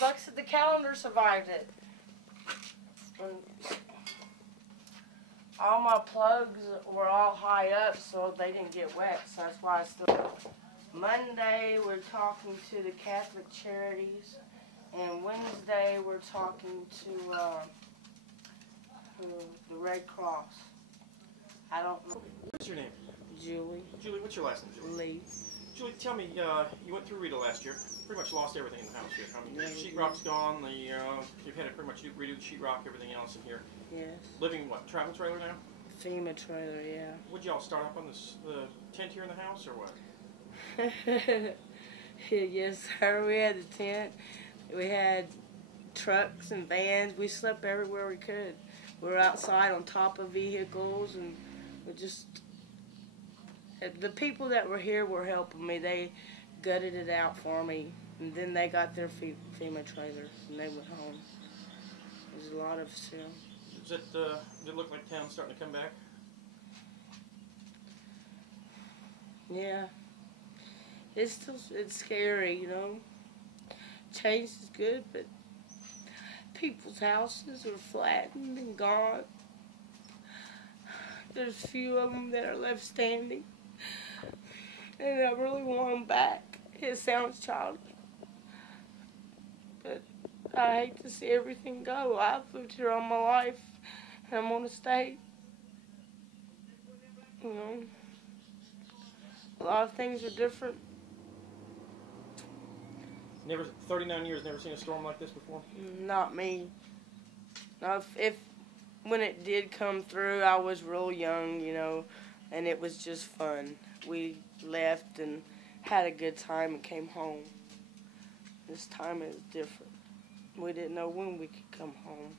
like I said, the calendar survived it. And all my plugs were all high up, so they didn't get wet. So that's why I still. Monday we're talking to the Catholic Charities, and Wednesday we're talking to the Red Cross. I don't know. What's your name? Julie. Julie, what's your last name, Julie? Lee. Julie, tell me, you went through Rita last year. Pretty much lost everything in the house here. I mean, the sheetrock's gone. You've had to pretty much redo the sheetrock, everything else in here. Yes. Living in what? Travel trailer now? FEMA trailer, yeah. Would y'all start up on the tent here in the house, or what? Yes, sir. We had the tent. We had trucks and vans. We slept everywhere we could. We were outside on top of vehicles, and we just. The people that were here were helping me. They gutted it out for me, and then they got their FEMA trailers, and they went home. There's a lot of us here. Does it look like town's starting to come back? Yeah. It's scary, you know. Change is good, but people's houses are flattened and gone. There's a few of them that are left standing, and I really want them back. It sounds childish, but I hate to see everything go. I've lived here all my life, and I'm gonna stay. You know, a lot of things are different. Never, 39 years, never seen a storm like this before? Not me. No, when it did come through, I was real young, you know, and it was just fun. We left and had a good time and came home. This time is different. We didn't know when we could come home.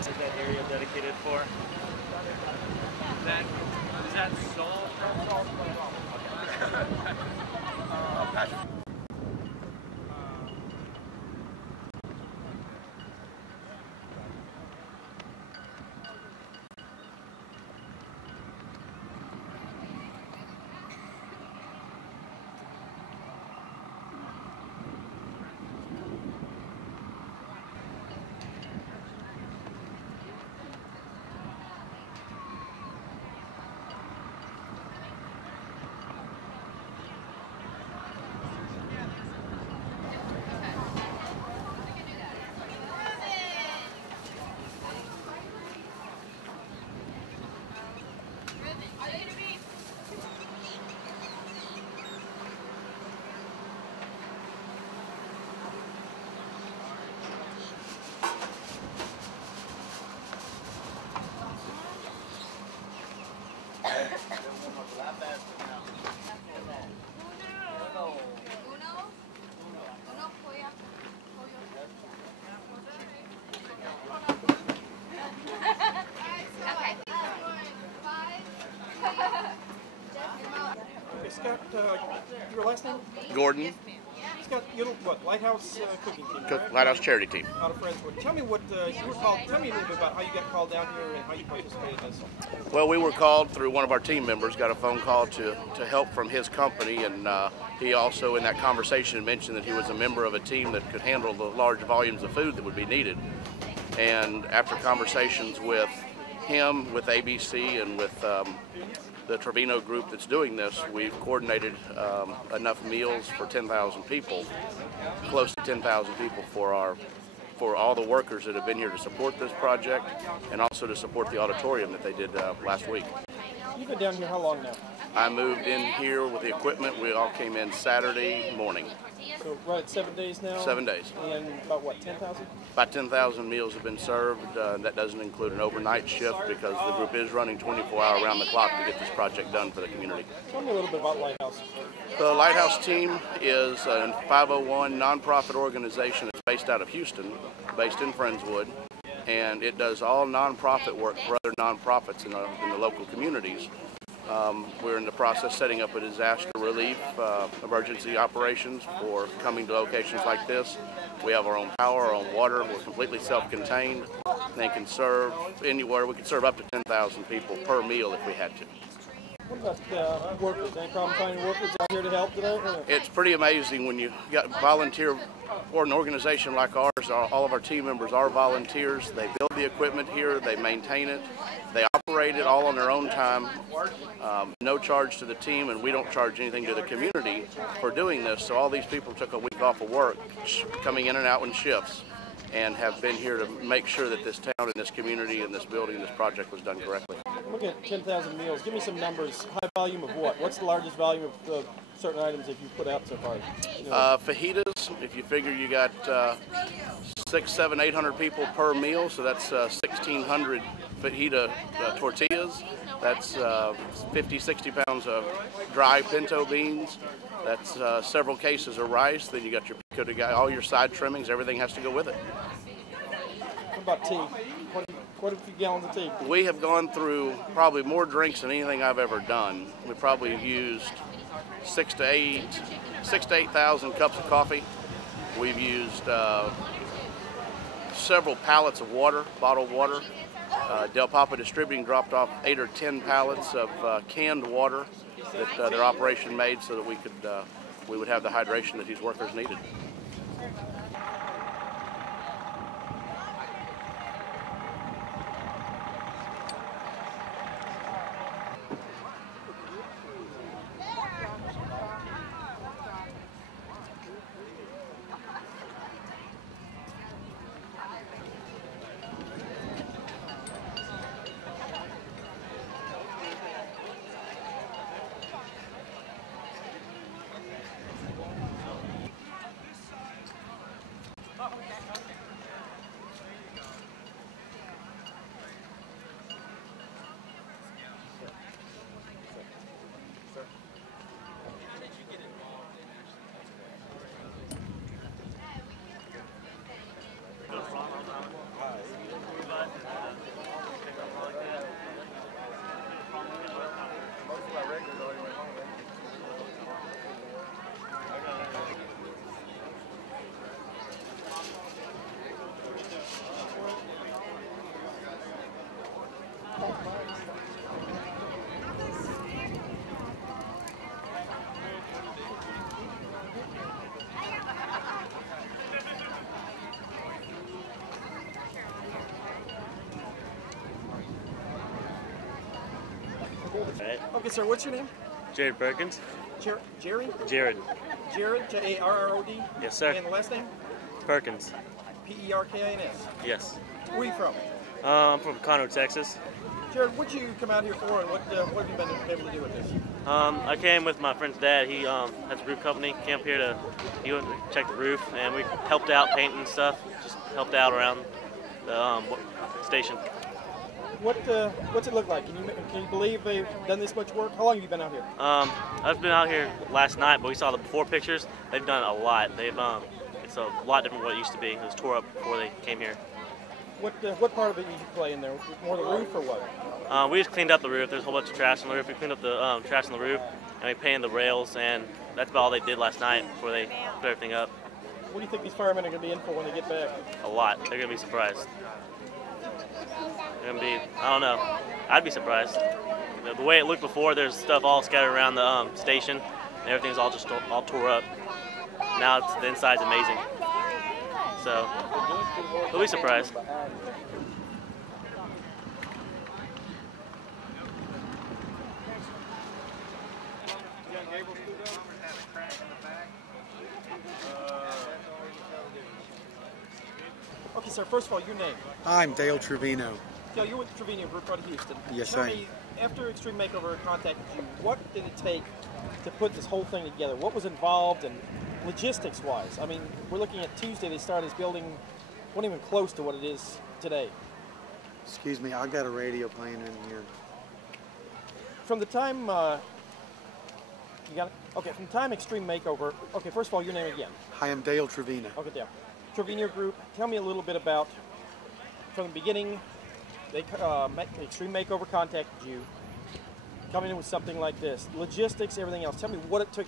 Is that area dedicated for? Is that Seoul? Passion. Okay, Scott, your last name? Gordon, Scott, you know what? Lighthouse cooking team, correct? Lighthouse Charity Team. Out of Friendswood. Tell me what you were called. Tell me a little bit about how you got called down here and how you participated in this. Well, we were called through one of our team members, got a phone call to help from his company, and he also in that conversation mentioned that he was a member of a team that could handle the large volumes of food that would be needed. And after conversations with him, with ABC, and with the Trevino group that's doing this, we've coordinated enough meals for 10,000 people, close to 10,000 people for all the workers that have been here to support this project, and also to support the auditorium that they did last week. You've been down here how long now? I moved in here with the equipment. We all came in Saturday morning. So right at 7 days now? 7 days. And about what, 10,000? About 10,000 meals have been served. That doesn't include an overnight shift because the group is running 24-hour around the clock to get this project done for the community. Tell me a little bit about Lighthouse. The Lighthouse team is a 501 nonprofit organization that's based out of Houston, based in Friendswood, and it does all nonprofit work for other nonprofits in the local communities. We're in the process setting up a disaster relief emergency operations for coming to locations like this. We have our own power, our own water. We're completely self-contained. They can serve anywhere. We could serve up to 10,000 people per meal if we had to. What about workers? Any problem finding workers out here to help today? It's pretty amazing when you got volunteer for an organization like ours. All of our team members are volunteers. They build the equipment here. They maintain it. They operate it all on their own time. No charge to the team, and we don't charge anything to the community for doing this. So all these people took a week off of work, coming in and out in shifts, and have been here to make sure that this town and this community and this building and this project was done correctly. Look at 10,000 meals. Give me some numbers. High volume of what? What's the largest volume of certain items that you've put out so far? You know. Fajitas, if you figure you got 600, 700, 800 people per meal, so that's 1,600 fajita tortillas. That's 50, 60 pounds of dry pinto beans. That's several cases of rice. Then you got your pico de gallo, all your side trimmings. Everything has to go with it. What about tea? Quite a few gallons of tea. We have gone through probably more drinks than anything I've ever done. We probably have used 6,000 to 8,000 cups of coffee. We've used several pallets of water, bottled water. Del Papa Distributing dropped off 8 or 10 pallets of canned water that their operation made so that we would have the hydration that these workers needed. Right. Okay, sir, what's your name? Jared Perkins. Jerry? Jared. Jared, J-A-R-R-O-D? Yes, sir. And the last name? Perkins. P-E-R-K-I-N-S. Yes. Where are you from? I'm from Conroe, Texas. Jared, what'd you come out here for, and what have you been able to do with this? I came with my friend's dad. He has a roof company. Came up here to check the roof, and we helped out painting and stuff. Just helped out around the station. What's it look like? Can you believe they've done this much work? How long have you been out here? I've been out here last night, but we saw the before pictures. They've done a lot. It's a lot different from what it used to be. It was tore up before they came here. What part of it did you play in there? More the roof or what? We just cleaned up the roof. There's a whole bunch of trash on the roof. We cleaned up the trash on the roof, and we painted the rails, and that's about all they did last night before they put everything up. What do you think these firemen are going to be in for when they get back? A lot. They're going to be surprised. They're going to be, I don't know. I'd be surprised. The way it looked before, there's stuff all scattered around the station, and everything's all just all tore up. Now the inside's amazing. So, they'll be surprised. Okay, sir, first of all, your name? I'm Dale Trevino. Dale, you're with the Trevino Group out of Houston. Yes, Tell I am. me, after Extreme Makeover contacted you, what did it take to put this whole thing together? What was involved, and logistics-wise? I mean, we're looking at Tuesday, they started this building, wasn't even close to what it is today. Excuse me, I got a radio playing in here. From the time, you got it? Okay, from the time Extreme Makeover, okay, first of all, your name again. Hi, I'm Dale Trevino. Okay, Dale. Trevino Group, tell me a little bit about, from the beginning, they Extreme Makeover contacted you, coming in with something like this, logistics, everything else. Tell me what it took,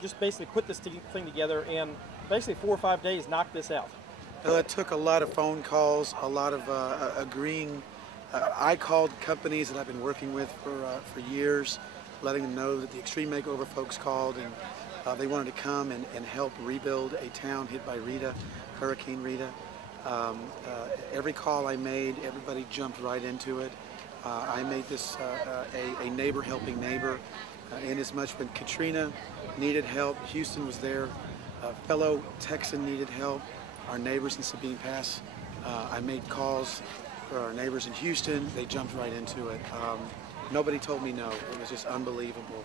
just basically put this thing together, and basically 4 or 5 days knock this out. Well, it took a lot of phone calls, a lot of agreeing. I called companies that I've been working with for years, letting them know that the Extreme Makeover folks called, and they wanted to come and help rebuild a town hit by Rita, Hurricane Rita. Every call I made, everybody jumped right into it. I made this a neighbor helping neighbor, in as much when Katrina needed help, Houston was there. A fellow Texan needed help, our neighbors in Sabine Pass. I made calls for our neighbors in Houston, they jumped right into it. Nobody told me no, it was just unbelievable.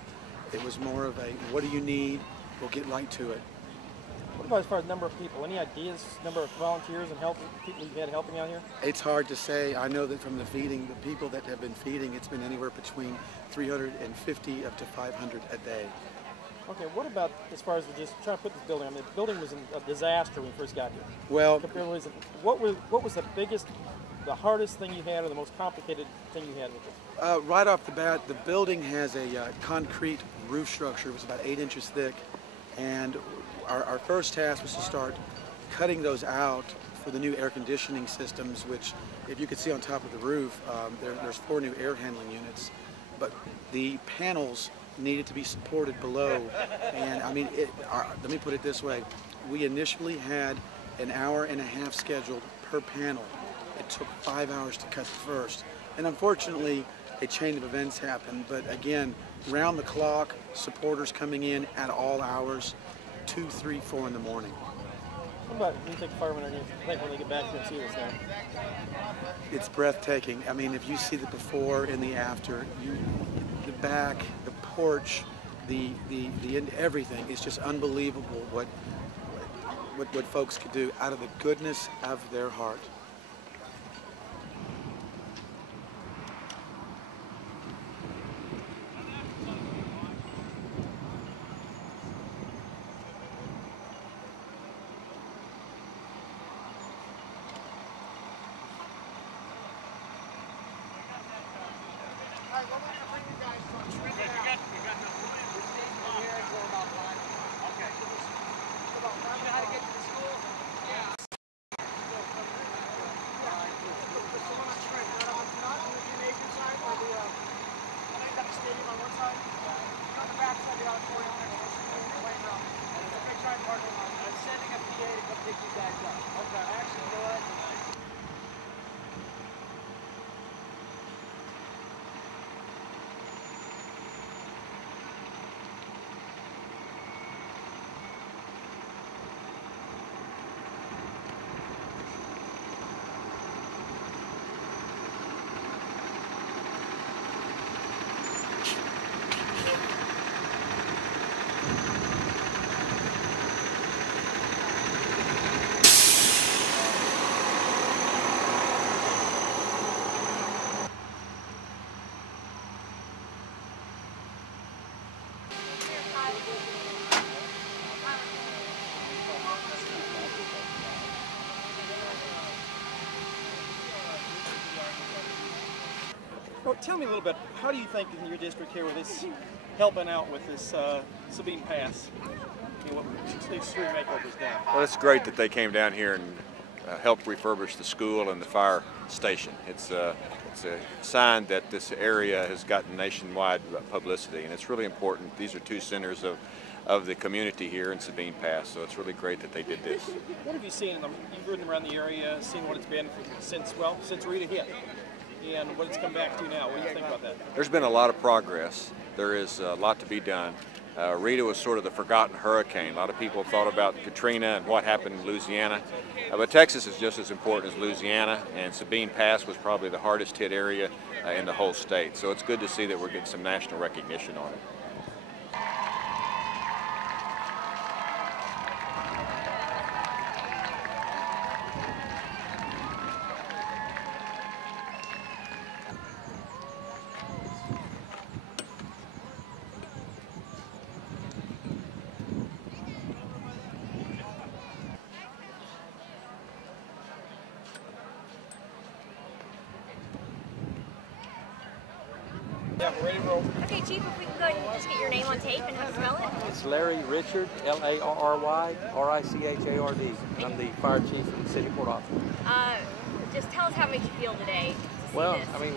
It was more of a, what do you need? We'll get right to it. What about as far as number of people? Any ideas, number of volunteers and people you've had helping out here? It's hard to say. I know that from the feeding, the people that have been feeding, it's been anywhere between 350 up to 500 a day. Okay, what about as far as just trying to put this building? I mean, the building was a disaster when we first got here. Well, what was the biggest, the hardest thing you had, or the most complicated thing you had with it? right off the bat, the building has a concrete roof structure. It was about 8 inches thick, and our first task was to start cutting those out for the new air conditioning systems, which, if you could see on top of the roof, there's 4 new air handling units, but the panels needed to be supported below. And I mean, let me put it this way, we initially had an hour and a half scheduled per panel. It took 5 hours to cut the first, and unfortunately a chain of events happened. But again, round the clock, supporters coming in at all hours, 2, 3, 4 in the morning. What about, what do you think firemen are going to think when they get back here and see this now? It's breathtaking. I mean, if you see the before and the after, the back, the porch, the everything, it's just unbelievable what folks could do out of the goodness of their heart. tell me a little bit, how do you think in your district here with this, helping out with this Sabine Pass, what these 3 makeovers down? Well, it's great that they came down here and helped refurbish the school and the fire station. It's a sign that this area has gotten nationwide publicity, and it's really important. These are 2 centers of the community here in Sabine Pass, so it's really great that they did this. What have you seen? You've ridden around the area, seen what it's been since Rita hit, and what it's come back to now. What do you think about that? There's been a lot of progress. There is a lot to be done. Rita was sort of the forgotten hurricane. A lot of people thought about Katrina and what happened in Louisiana, but Texas is just as important as Louisiana, and Sabine Pass was probably the hardest hit area in the whole state. So it's good to see that we're getting some national recognition on it. Yeah, we're ready to roll. Okay, Chief, if we can go ahead and just get your name on tape and how to spell it. It's Larry Richard, Larry, Richard. I'm the fire chief in the city of Port Austin. Just tell us how it makes you feel today to see Well, this. I mean,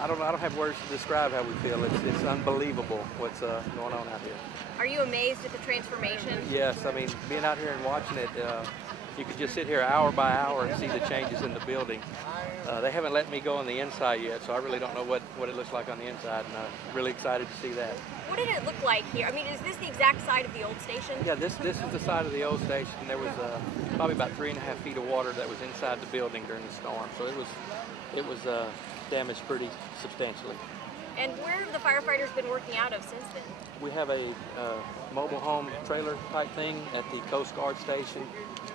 I don't have words to describe how we feel. It's unbelievable what's going on out here. Are you amazed at the transformation? Yes, I mean, being out here and watching it, you could just sit here hour by hour and see the changes in the building. They haven't let me go on the inside yet, so I really don't know what it looks like on the inside, and I'm really excited to see that. What did it look like here? I mean, is this the exact side of the old station? Yeah, this is the side of the old station. There was probably about 3.5 feet of water that was inside the building during the storm, so it was damaged pretty substantially. And where have the firefighters been working out of since then? We have a mobile home trailer type thing at the Coast Guard station,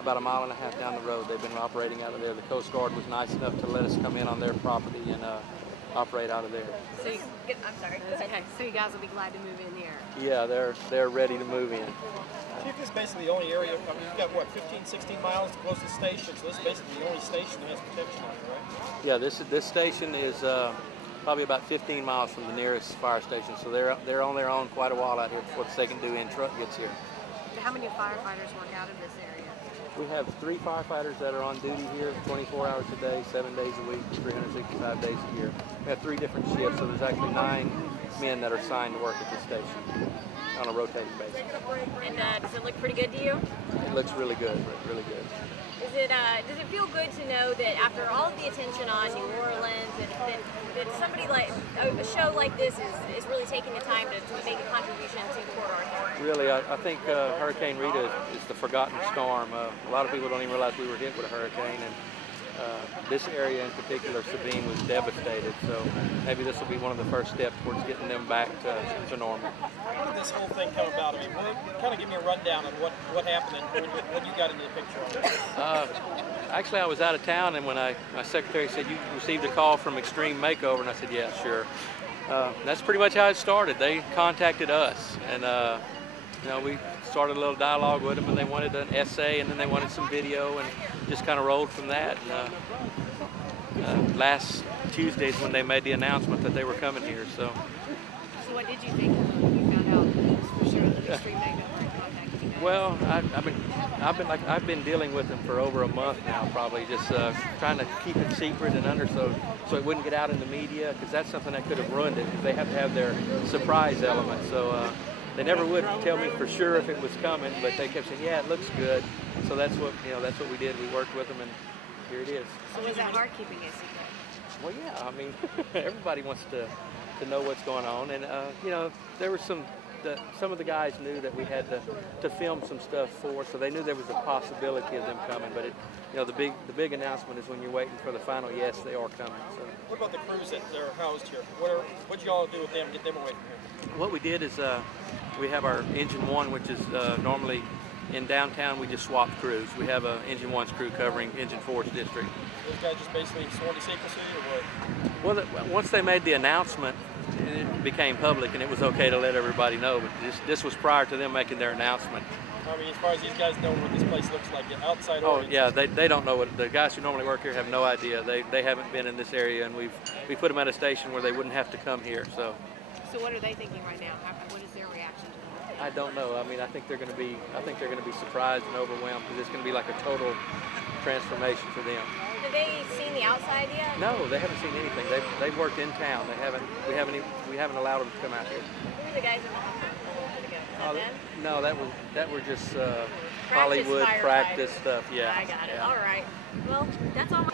about 1.5 miles down the road. They've been operating out of there. The Coast Guard was nice enough to let us come in on their property and operate out of there. So I'm sorry. That's okay. So you guys will be glad to move in here. Yeah, they're ready to move in. Chief, this is basically the only area, I mean, you've got, what, 15, 16 miles to closest station, so this is basically the only station that has protection on it, right? Yeah, this station is probably about 15 miles from the nearest fire station, so they're on their own quite a while out here before the second due-in truck gets here. How many firefighters work out in this area? We have 3 firefighters that are on duty here 24 hours a day, 7 days a week, 365 days a year. We have 3 different shifts, so there's actually 9 men that are assigned to work at this station on a rotating basis. And does it look pretty good to you? It looks really good, really good. Does it feel good to know that after all of the attention on New Orleans, that somebody like a show like this is really taking the time to make a contribution to Port Arthur? Really, I think Hurricane Rita is the forgotten storm. A lot of people don't even realize we were hit with a hurricane, and this area in particular, Sabine, was devastated. So maybe this will be one of the first steps towards getting them back to normal. How did this whole thing come about? I mean, kind of give me a rundown on what happened and when you got into the picture on it. Actually, I was out of town, and when my secretary said, "You received a call from ENGLE-MONTGOMERY," and I said, "Yeah, sure." That's pretty much how it started. They contacted us, and we started a little dialogue with them, and they wanted an essay, and then they wanted some video, and just kind of rolled from that. And last Tuesday is when they made the announcement that they were coming here. So what did you think when you found out for sure that ENGLE-MONTGOMERY contacted you guys? Well, I've been dealing with them for over a month now, probably just trying to keep it secret and so it wouldn't get out in the media, because that's something that could have ruined it, because they have to have their surprise element. So they never would tell me for sure if it was coming, but they kept saying, "Yeah, it looks good." So that's what we did. We worked with them, and here it is. So was that hard keeping it secret? Well, yeah. I mean, everybody wants to know what's going on, and there were some of the guys knew that we had to film some stuff for, so they knew there was a possibility of them coming. But the big announcement is when you're waiting for the final yes, they are coming. So. What about the crews that are housed here? What'd you all do with them to get them away from here? What we did is we have our Engine 1, which is normally in downtown. We just swapped crews. We have a Engine 1's crew covering Engine 4's district. Those guys just basically sworn to secrecy, or what? Well, once they made the announcement, it became public and it was okay to let everybody know. But this was prior to them making their announcement. I mean, as far as these guys know what this place looks like, the outside Oh audience. yeah, they don't know what, the guys who normally work here have no idea. They haven't been in this area, and we put them at a station where they wouldn't have to come here. So what are they thinking right now? What is their reaction to that? I don't know. I mean, I think they're going to be surprised and overwhelmed because it's going to be like a total transformation for them. Have they seen the outside yet? No, they haven't seen anything. They've worked in town. We haven't allowed them to come out here. Who are the guys in the hospital? No, that were just Hollywood practice stuff. Yeah. I got it. Yeah. All right. Well, that's all.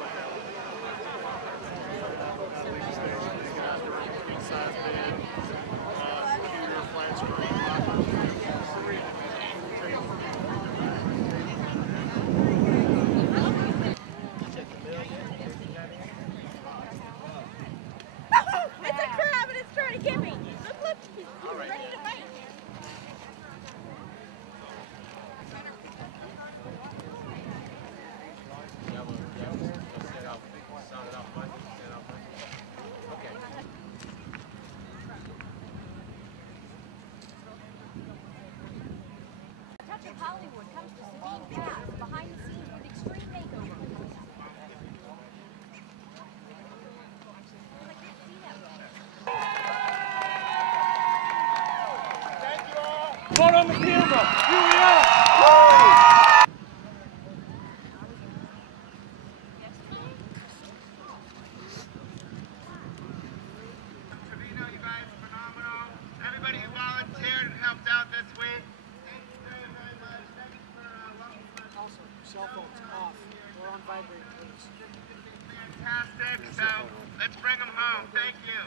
It's a crab and it's trying to get me. Look. All right. Ready to fight. Touch of Hollywood comes to Sabine Pass, behind the scenes with Extreme Makeover. Vote on the camera. Here we are. Woo! Sabine, you guys are phenomenal. Everybody who volunteered and helped out this week, thank you very, very much. Thank you for welcoming us. Also, cell phones off. We're on vibrate, please. Fantastic. So let's bring them home. Thank you.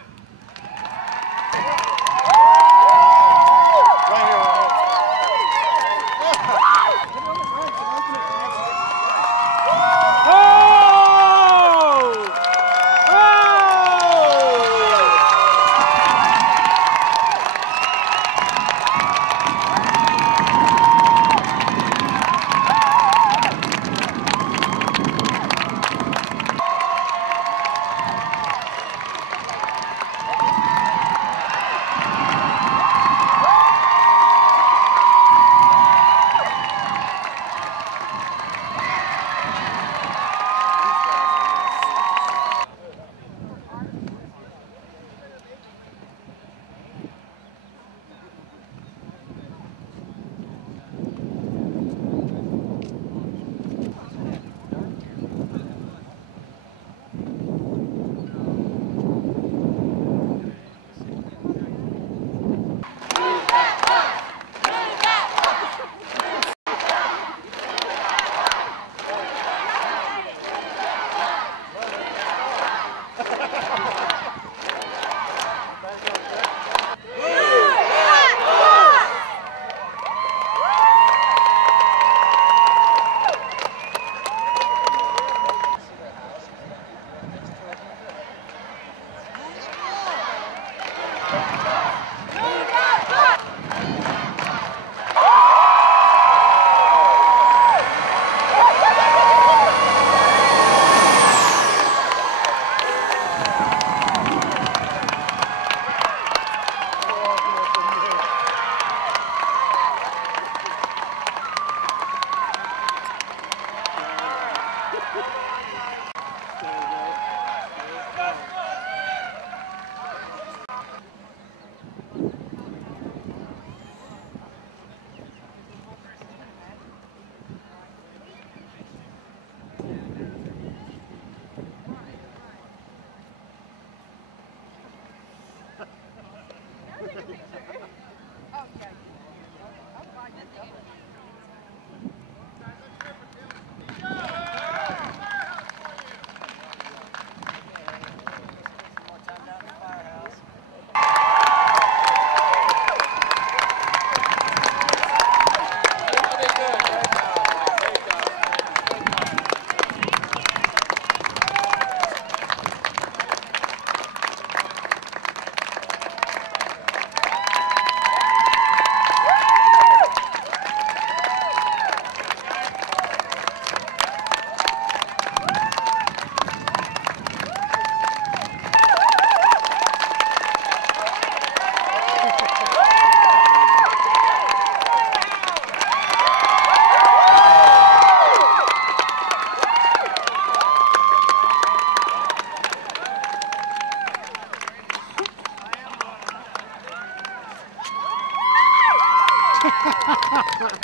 Bye.